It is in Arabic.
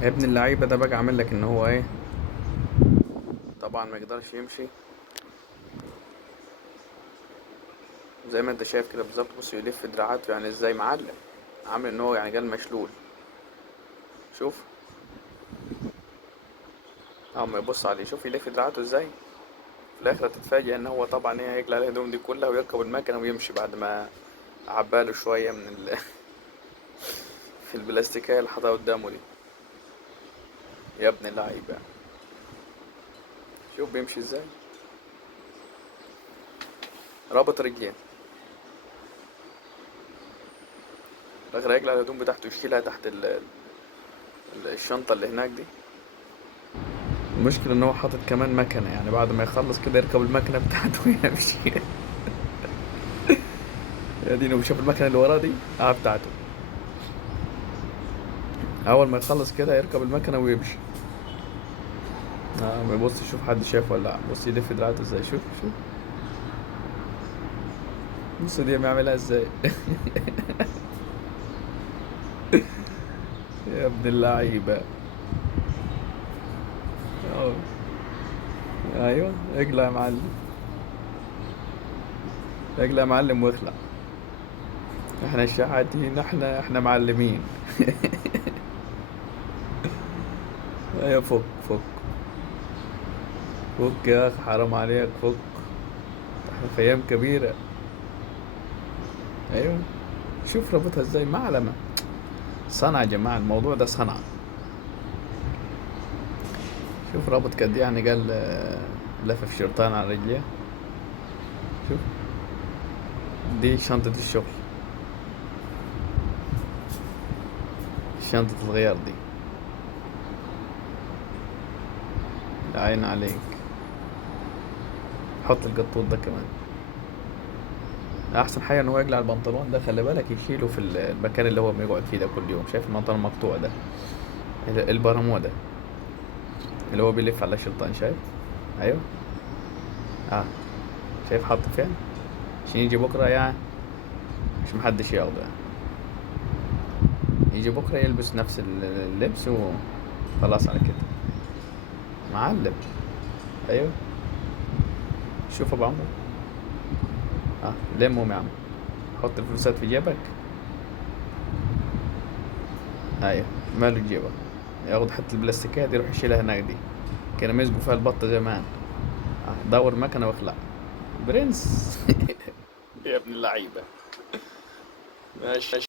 يا ابن اللعيبة ده بقى عامل لك ان هو ايه. طبعا ما يقدرش يمشي زي ما انت شايف كده بالظبط. بص يلف دراعاته يعني ازاي معلم. عامل ان هو يعني جال مشلول. شوف. اول ما يبص عليه شوف يلف دراعاته ازاي. في الاخر هتتفاجئ ان هو طبعا ايه هيقلع الهدوم دي كلها ويركب المكنة ويمشي بعد ما عباله شوية من في البلاستيكية اللي حطها قدامه دي. يا ابن اللعيبة. شوف بيمشي ازاي. رابط رجلين. في الاخر هيقلع الهدوم بتاعته يشيلها تحت الشنطة اللي هناك دي. المشكلة ان هو حاطط كمان مكنة يعني بعد ما يخلص كده يركب المكنة بتاعته ويمشي. يا ديني وشاف المكنة اللي وراه دي بتاعته. اول ما يخلص كده يركب المكنة ويمشي. ما يبص يشوف حد شاف ولا لا. بص يلف دراعته ازاي. شوف شوف. بص دي بيعملها ازاي. يا ابن اللعيبة. أهو. ايوه اقلع يا معلم. اقلع يا معلم واخلع. احنا الشحاتين احنا معلمين. ايوه فك فك. فك يا اخي حرام عليك فك. احنا في ايام كبيرة. ايوه. شوف ربطها ازاي معلمة. صنعة يا جماعة الموضوع ده صنعة. شوف رابط قد إيه يعني قال لفف شرطان على رجليه. شوف. دي شنطة الشغل. شنطة الغيار دي. عين عليك. حط القطوط ده كمان. احسن حاجة ان هو يقلع البنطلون ده خلي بالك يشيله في المكان اللي هو بيقعد فيه ده كل يوم. شايف البنطلون المقطوع ده. البرمودا ده اللي هو بيلف على الشرطان شايف. ايوه. اه. شايف حاطه فين عشان يجي بكرة يعني مش محدش ياخده يعني. يجي بكرة يلبس نفس اللبس وخلاص على كده. معلم. ايوه. شوف ابو عمو. لمهم يا عم. حط الفلوسات في جيبك. ايوه. ماله جيبه. ياخد حتى البلاستيكات يروح يشيلها هناك دي. كانوا مسكوا فيها البطة زمان. دور مكنة واخلع. برنس. يا ابن اللعيبة. ماشي.